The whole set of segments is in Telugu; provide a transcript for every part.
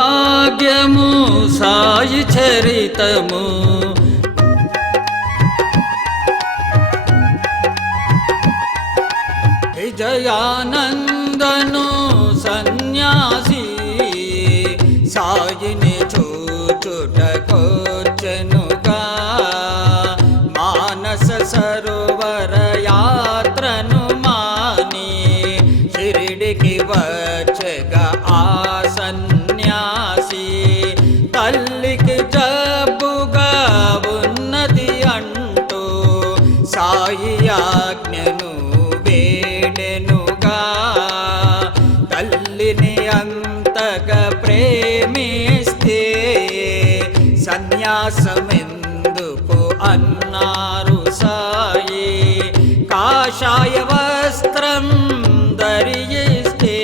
భాగ్యము సాయి చరితము విజయానందను సన్యాసి సాయిని చూచుటకొచ్చెనుగా మానస సరోవర యాత్రను మాని షిరిడికి వచ్చగా ఆ సన్యాసి తల్లికి జబ్బుగా ఉన్నది అంటూ సాయి ఆజ్ఞను వేడెనుగా తల్లిని అంతగా ప్రేమిస్తే సన్యాసమెందుకు అన్నారు సాయి కాషాయ వస్త్రం ధరిస్తే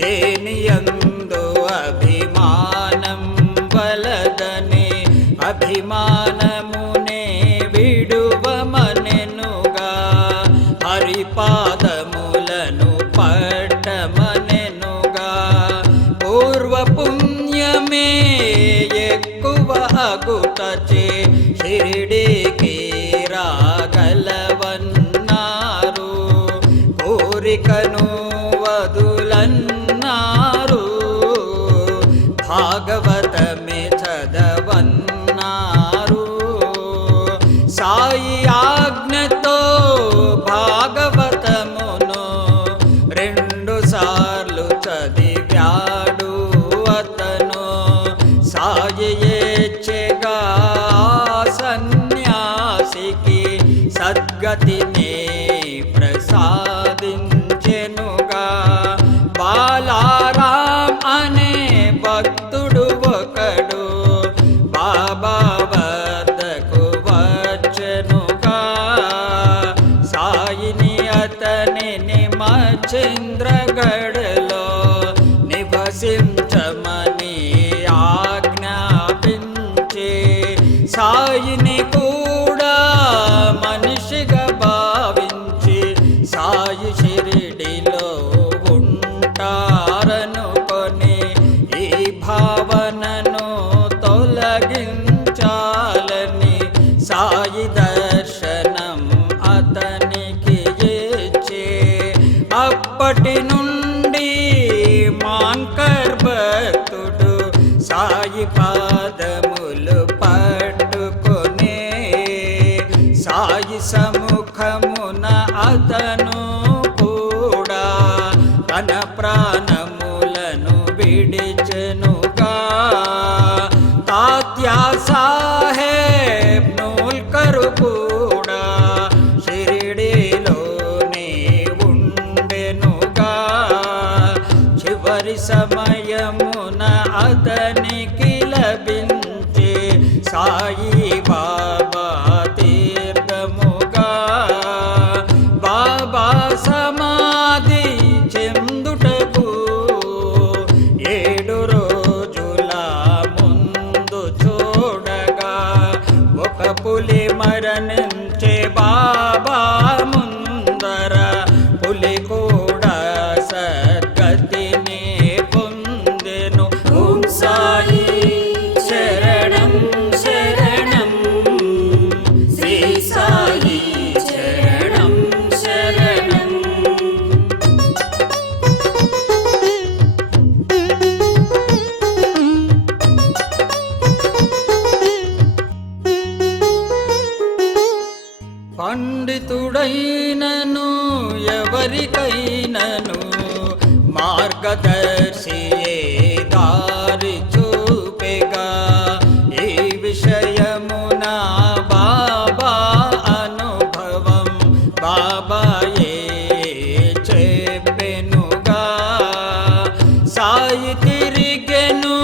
దేనియందు అభిమానం వలదని అభిమానమునే విడువమనెనుగా హరిపాదములను పట్టమనెనుగా పూర్వ పుణ్యమే ఎక్కువ అగుటచే షిరిడీకి రాగలవన్నారు కోరికను వదులన్నారు భాగవతమే చదవన్నారు సాయి ఆజ్ఞతో భాగవతమును 2 సార్లు చదివాడు అతను సాయి ఏచెగా సన్యాసికి సద్గతిని ప్రసాదించెనుగా బాలారాం అనే భక్తుడు ఒకడు బాబా వద్దకు వచ్చెనుగా సాయిని అతనిని మచ్చింద్రగఢ్లో నివసించమని ఆజ్ఞాపించి సాయిని కూడా మనిషిగా భావించి సాయి షిరిడిలో ఉంటారనుకొని ఈ భావనను తొలగించాలని సాయి దర్శనం అతనికి ఇచ్చే అప్పటి నుండి మాన్కర్ భక్తుడు సాయి పాదములు పట్టుకొనే సాయి సముఖమున అతను కూడా తన ప్రాణములను విడిచెనుగా తాత్యా సాహెబ్ నూల్కరు కూడా షిరిడీలోనే ఉండెనుగా చివరి సమయమున అతనికి లభించే సాయి బాబా తీర్థముగా బాబా సమాధి చెందుటకు 7 రోజుల ముందు చూడగా ఒక పులి మరణించే బాబా ముందర పులి కూడా సద్గతిని పొందెను ఓం సాయి శరణం శరణం శ్రీ సాయి శరణం శరణం పండితుడైనను ఎవరికైనను మార్గదర్శియే దారి చూపెగా ఈ విషయమున బాబా అనుభవం బాబాయే చెప్పెనుగా సాయి తిరిగెను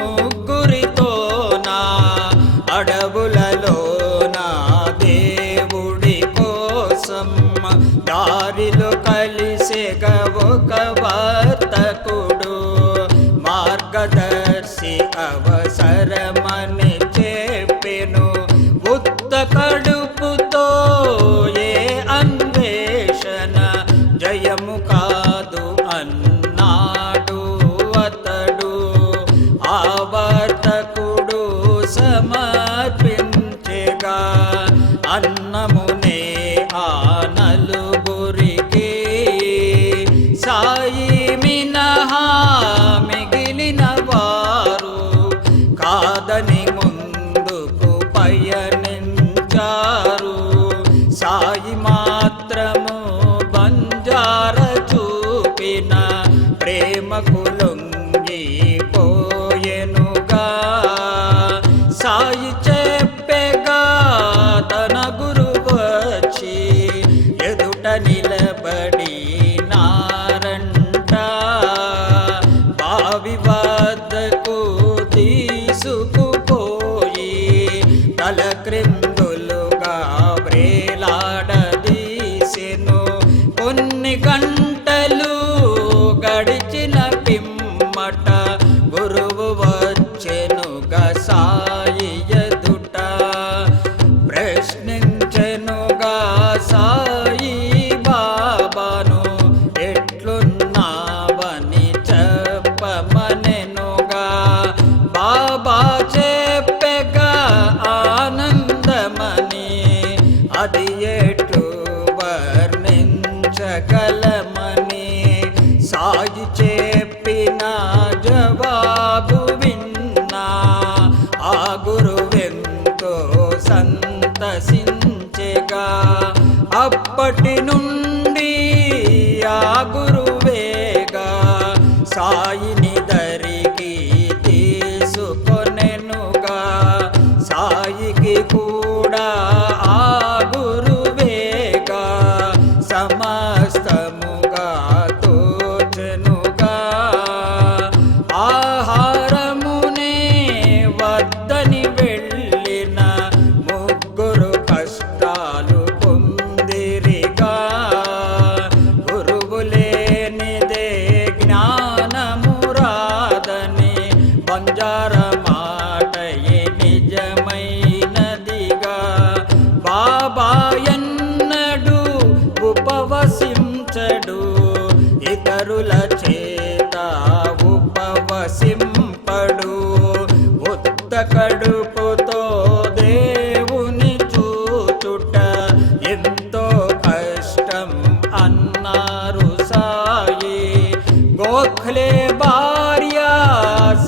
ముగ్గురితోనా అడవులలోనా దేవుడి కోసం దారిలో కలిసేగా ఒక వర్తకుడు మార్గదర్శి అవసరమని చెప్పెను ఉత్త కడుపుతో ఏ అన్వేషణ జయము కాదు అన్నాడు అతడు గురువు వచ్చెనుగా సాయి ఎదుట ప్రశ్నించెనుగా సాయి బాబాను ఎట్లున్నావని చెప్పమనెనుగా బాబా చెప్పగా ఆనందమని అది ఎట్లు వర్ణించగలమని సాయి చెప్పిన జవాబు విన్నా ఆ గురువెంతో సంతసించెగా అప్పటి నుండి ఆ గురువేగా సాయిని దరికి తీసుకొనెనుగా సాయికి కూడా ఆ గురువేగా సమస్తముగా తోచెనుగా ఆహారమునే వద్దని వెళ్ళిన ముగ్గురు కష్టాలు పొందిరిగా గురువు లేనిదే జ్ఞానము రాదని బంజార మాటయే నిజమైనదిగా బాబా ఎన్నడు ఉపవసించడు ఇతరుల చేత ఉపవసింపడు ఉత్త కడుపుతో దేవుని చూచుట ఎంతో కష్టం అన్నారు సాయి గోఖలే భార్య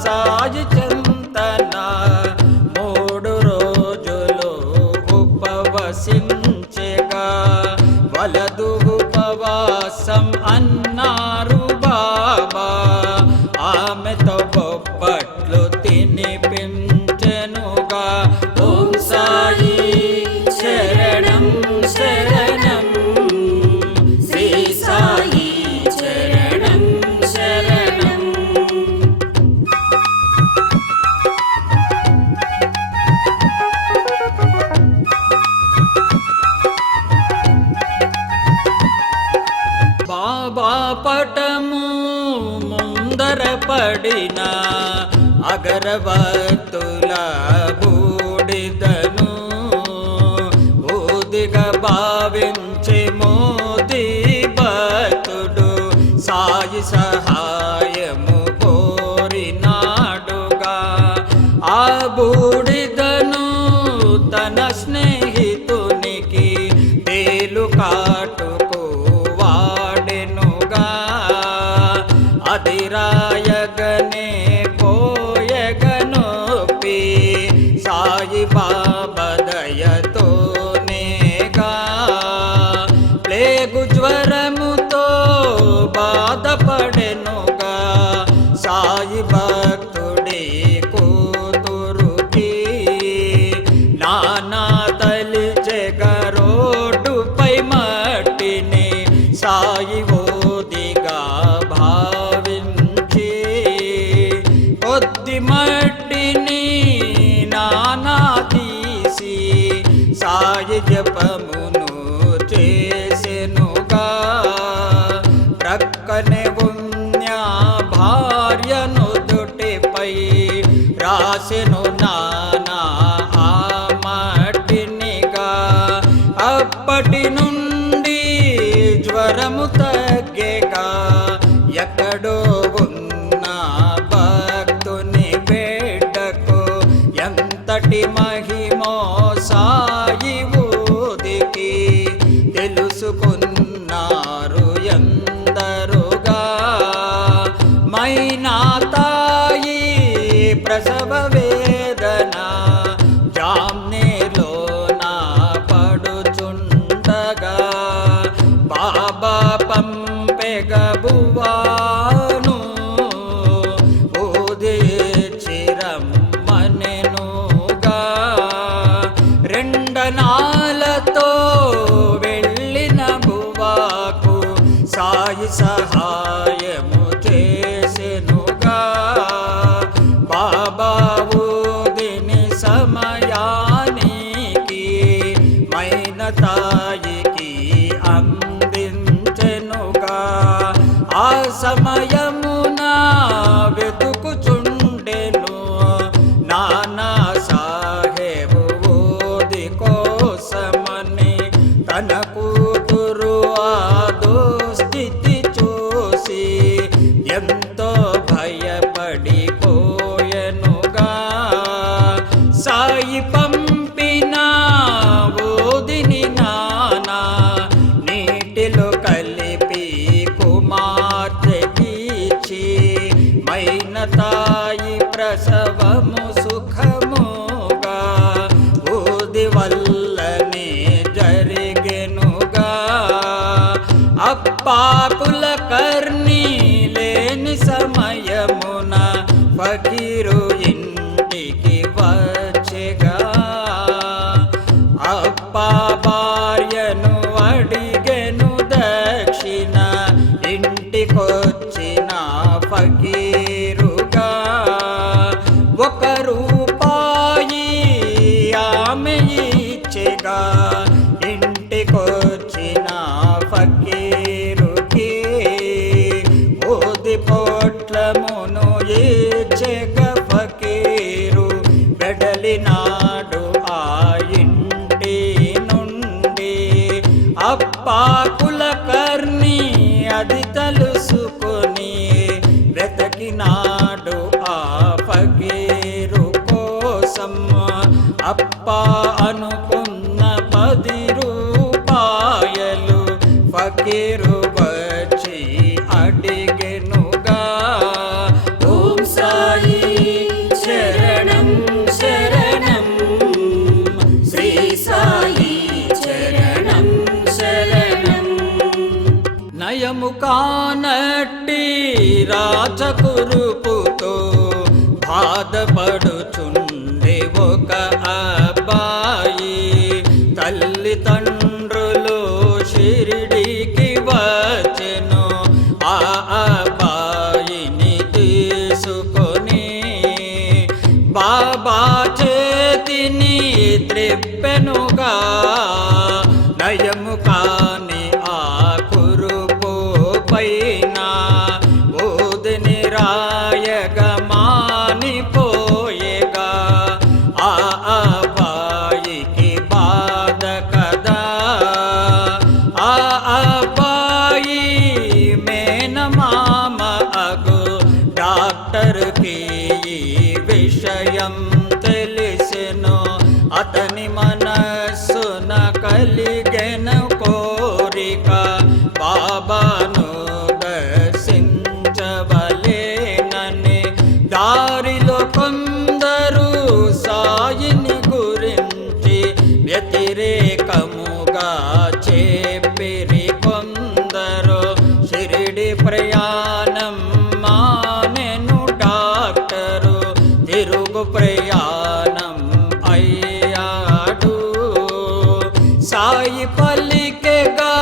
సాయి చింతన 3 రోజులు ఉపవసించెగా వలదు ఉపవాసం అన్నారు బాబా ఆమెతో బొబ్బట్లు తినిపించెనుగా ఓం సాయి శరణం శరణం శ్రీ సాయి శరణం శరణం. బాబా పటము ముందర పడిన అగరవత్తుల బూడిదను ఊదిగా భావించి మోది భక్తుడు సాయి సహాయము కోరినాడుగా ఆ బూడిదను తన స్నేహితునికి తేలు కాటుకు వాడెనుగా అది రాయగనే పోయగనొప్పి సాయి బాబా దయతోనేగా ప్లేగు జ్వరముతో బాధపడెనుగా సాయి భక్తుడి కూతురుకి నానా తలిచెగా రోడ్డుపై మట్టిని సాయి ఓదిగా భావించి కొద్ది మట్టిని నానా తీసి సాయి జపమును చేసెనుగా ప్రక్కనే ఉన్న భార్యను దుటిపై రాసెను నానా ఆ మట్టినిగా అప్పటి నుండి జ్వరము తగ్గేగా ఎక్కడో ఉన్న భక్తుని బిడ్డకు ఎంతటి మహిమో సాయి ఊదికి తెలుసుకున్నారు ఎందరుగా మైనా తాయి ప్రసవ వేదన జామ్నేలోన పడుచుండగా బాబా పంపెగ బువాను ఊది చిరమ్మనెనుగా పోయెనుగా. సాయి పంపిన ఓదిని నానా నీటిలో కలిపి కుమార్తెకిచ్చి, మైన తాయి ప్రసవము సుఖముగా ఊది వల్లనే జరిగెనుగా. అప్పాకుల కర్ణి లేని సమయమున ఫకీరు ఇంటికి వచ్చెగా. అప్పా భార్యను అడిగెను దక్షిణ, ఇంటికొచ్చిన ఫకీరుగా. 1 రూపాయి ఆమె ఇచ్చెగా, ఇంటికొచ్చిన ఫకీరుకి ఊది పొట్లమును ఇచ్చెగ ఫకీరు. వెడలినాడు ఆ ఇంటి నుండి. అప్పాకుల కర్ణి అది తలుసుకొని వెతకినాడు ఆ ఫకీరు కోసం. అప్పా అనుకున్న 10 రూపాయలు ఫకీరు వచ్చి అడిగెనుగా. ఓం సాయి శరణం శరణం, శ్రీ సాయి శరణం శరణం. నయము కానట్టి రాజకురుపుతో బాధపడుచుండే ఒక అబ్బాయి. తల్లిదండ్రులు షిరిడీకి వచ్చెను ఆ అబ్బాయిని తీసుకొని. బాబా చేతిని త్రిప్పెనుగా, నయము కాని ఆ కురుపు పైన ఊదిని రాయగ మానిపోయేగా. ఆ అబ్బాయికి బాధ కదా. ఆ అబ్బాయి మేనమామ అగు డాక్టర్కి ఈ విషయం తెలిసెను. అతని మనస్సున కలిగెను కోరిక, బాబాను దర్శించవలేనని. దారిలో కొందరు సాయిని గురించి వ్యతిరేకముగా చెప్పిరి కొందరు. షిరిడి ప్రయాణం మానెను డాక్టరు, తిరుగు ప్రయాణం అయ్యాడు. సాయి పలికెగా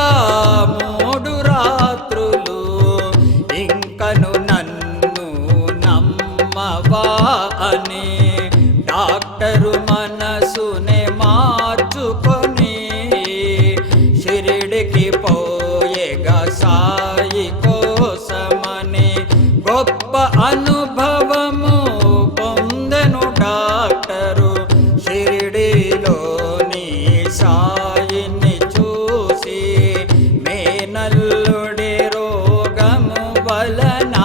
3 రాత్రులు, ఇంకను నన్ను నమ్మవా అని. డాక్టరు మనసునే మార్చుకొని షిరిడికి పోయేగా సాయి కోసమని. గొప్ప అనుభవము పొందెను డాక్టరు షిరిడిలోని సాయిని చూసి. మేనల్లుడి రోగము వలన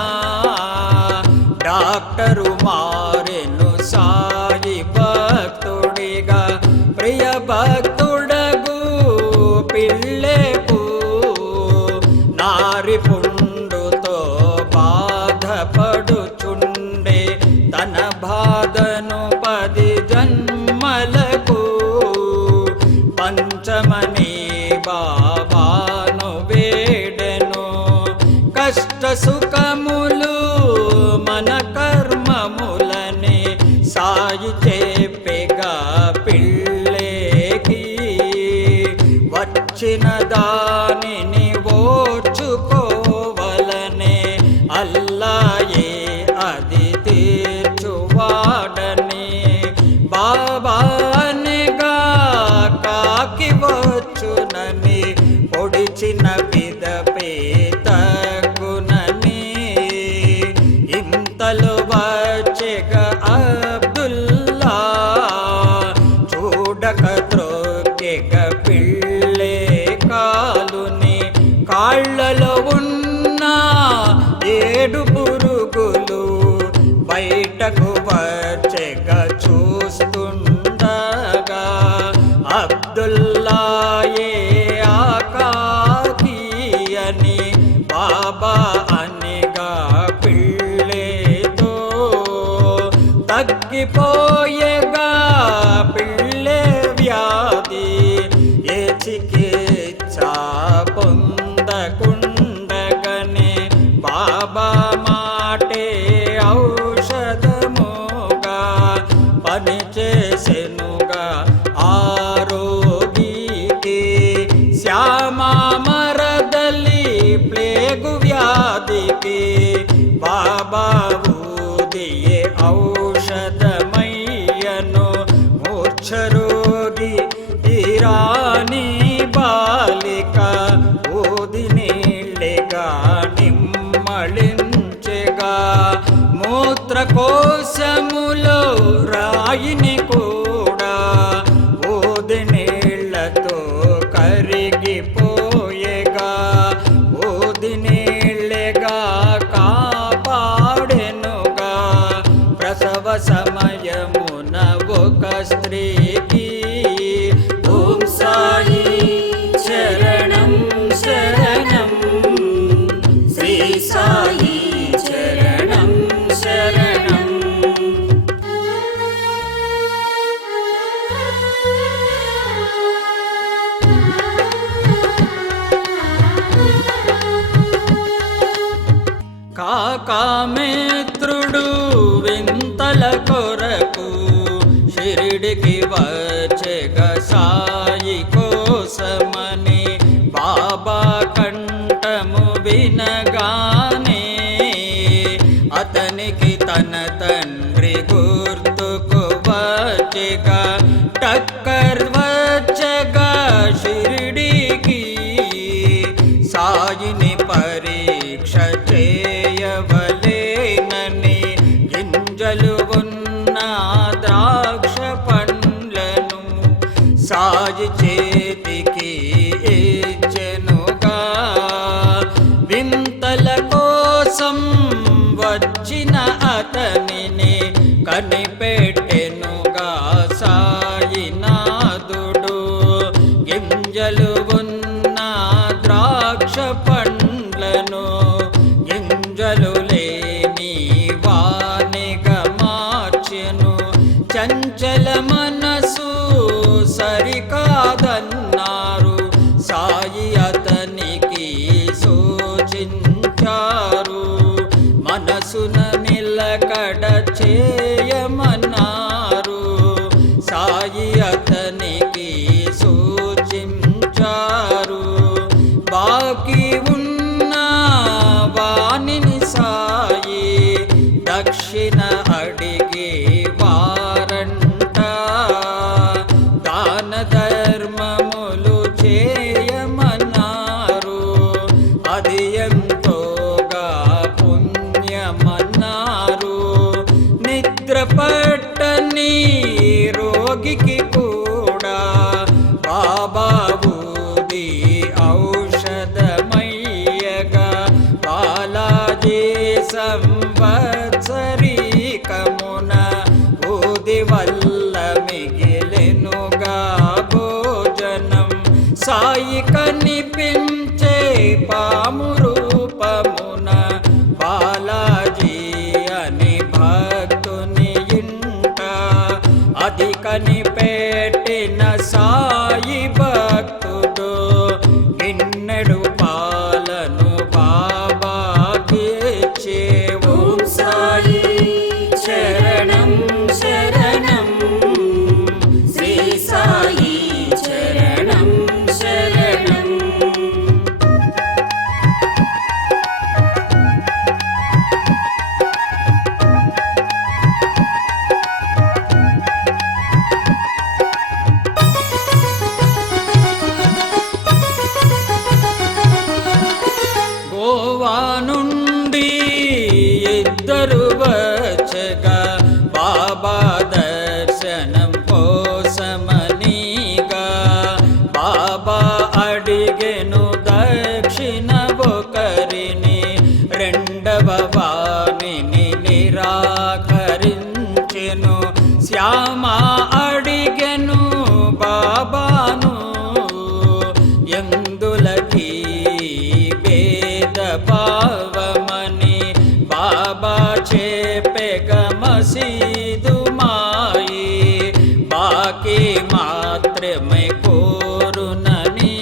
డాక్టరు మారెను సాయి భక్తుడిగా. ప్రియ భక్తుడగు పిల్లెకు నారి పుండుతో బాధపడుచుండే. తన బాధను 10 జన్మలకు పంచమని బాబాను వేడెను. కష్ట సుఖములు మన కర్మములని సాయి చెప్పెగా పిల్లేకి. వచ్చిన దానిని ఓర్చుకోవలనే, అల్లాయే అది తీర్చువాడని. బాబా బయటకు వచ్చెగా చూస్తుండగా అబ్దుల్లాయే ఆకాకి అని బాబా అనిగా పిళ్ళేతో తగ్గిపోయేగా పిళ్ళే వ్యాధి ఏ చికిత్స పొందకుండగనే బాబా మాటే ఔషధముగా పనిచేసెనుగా ఆరోగికి శ్యామా మరదలి ప్లేగు వ్యాధికి బాబా ఊదియే ఔషధమయ్యను మూర్ఛరోగి ఇరాని బాలిక ఊది నీళ్ళెగా నిమ్మళించెగా మూత్రకోశములో రాయిని కూడా ఊది నీళ్లతో కరిగిపోయేగా ఊది నీళ్ళెగా కాపాడెనుగా ప్రసవ సమయమున ఒక స్త్రీకి ఓం సాయి శరణం శరణం శ్రీ సాయి శరణం శరణం. కాకామిత్రుడు వింతల కొరకు షిరిడికి వచ్చెగా సాయి కోసమని బాబా కంఠము వినగానే అతనికి తన తండ్రి గుర్తుకు వచ్చెగా టక్కర్ వచ్చెగా షిరిడికి సాయిని పరీక్ష చేయవలేనని గింజలు ఉన్న ద్రాక్ష పండ్లను సాయి చేతికి ఇచ్చెనుగా వింతల కోసం వచ్చిన అతనిని కనిపెట్టెనుగా సాయినాథుడు గింజలు ఉన్న ద్రాక్ష పండ్లను గింజలు లేని వానిగా మార్చెను. చంచల మనసు సరికాదన్నారు సాయి అతనికి సూచించారు. మనసున నిలకడ చేయమన్నారు సాయి అతనికి సూచించారు. బాకీ ఉన్న వానిని సాయి దక్షిణ అడిగే వారంట దాన ధర్మములు చేయమన్నారు. అది ఎంతోగా పుణ్యమన్నారు. నిద్ర పట్టని రోగికి కూడా బాబా ఊది ఔషధమయ్యగా బాలాజీ సంవత్సరీకమున ఊది వల్ల మిగిలెనుగా భోజనం. సాయి కనిపించే పాము రూపమున బాలాజీ అని భక్తుని ఇంట అది కనిపెట్ట శ్యామ అడిగెను బాబాను, ఎందులకి భేద భావమని. బాబా చెప్పెగ మసీదు మాయి, బాకీ మాత్రమే కోరునని.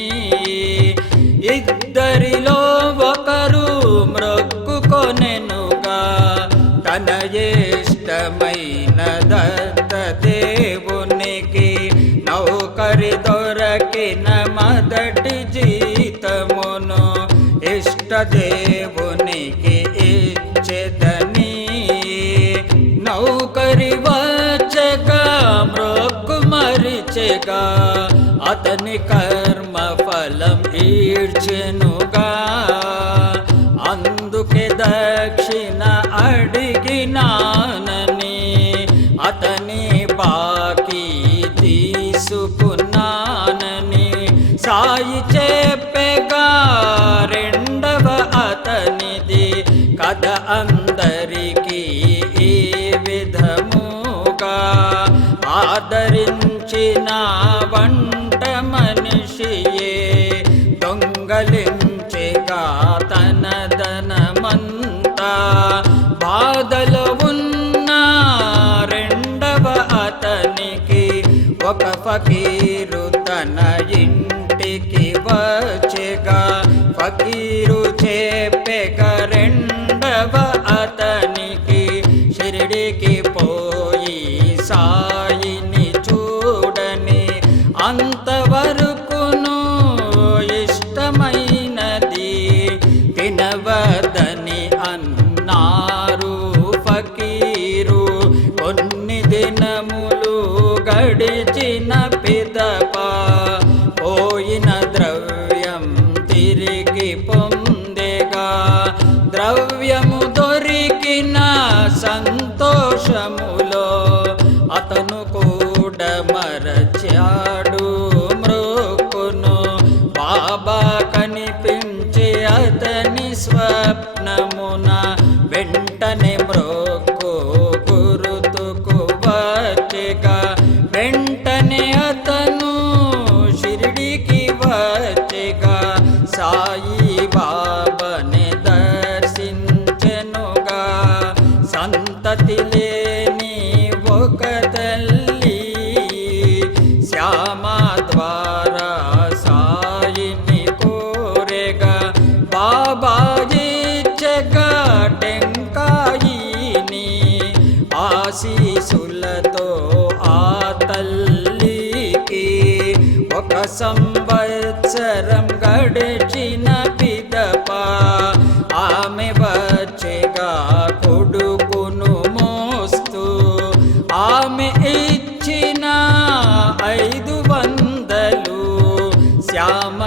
ఇద్దరిలో ఒకరు మ్రొక్కుకొనెనుగా, తన ఇష్టమైన దత్త దేవునికి. నౌకరి దొరకిన మొదటి జీతమును ఇష్ట దేవునికి ఇచ్చెదని. నౌకరి వచ్చగా మ్రొక్కు మరిచెగా, అతని కర్మ ఫలం ఈడ్చెనుగా. అందుకే దక్షిణ అడిగినానని, అతని బాకీ తీసుకున్నానని. సాయి చెప్పెగా రెండవ అతనిది కథ అందరికీ ఈ విధముగా. ఆదరించిన వంట మనిషియే దొంగలించెగా తన ధనమంతా. బాధలో ఉన్న రెండవ అతనికి ఒక ఫకీరు తన ఇంటికి వచ్చెగా. ఫకీరు చెప్పెగా రెండవ అతనికి, షిరిడికి పోయి సాయిని చూడని. అంతవరకును ఇష్టమైనది తినవదని అన్నారు ఫకీరు. కొన్ని దినములు గడిచిన పిదప పోయిన ద్రవ్యం తిరిగి పొందెగా. ద్రవ్యము దొరికిన సంతోషములో అతను కూడా మరచాడు మ్రొక్కును. బాబా కనిపించి అతని స్వప్నమున వెంటనే మ్రొక్కు గుర్తుకు వచ్చెగా. వెంటనే అతను షిరిడికి వచ్చెగా. సాయి బాబాని దర్శించెనుగా. సంతతి లేని ఒక తల్లి శ్యామ ద్వారా సాయిని కోరెగా. బాబా ఇచ్చెగా టెంకాయిని, ఆశీసులతో ఆ తల్లికి. ఒక సంవత్సరం గడిచిన పిదప ఆమె వచ్చెగా కొడుకును మోస్తూ. ఆమె ఇచ్చిన 500 శ్యామ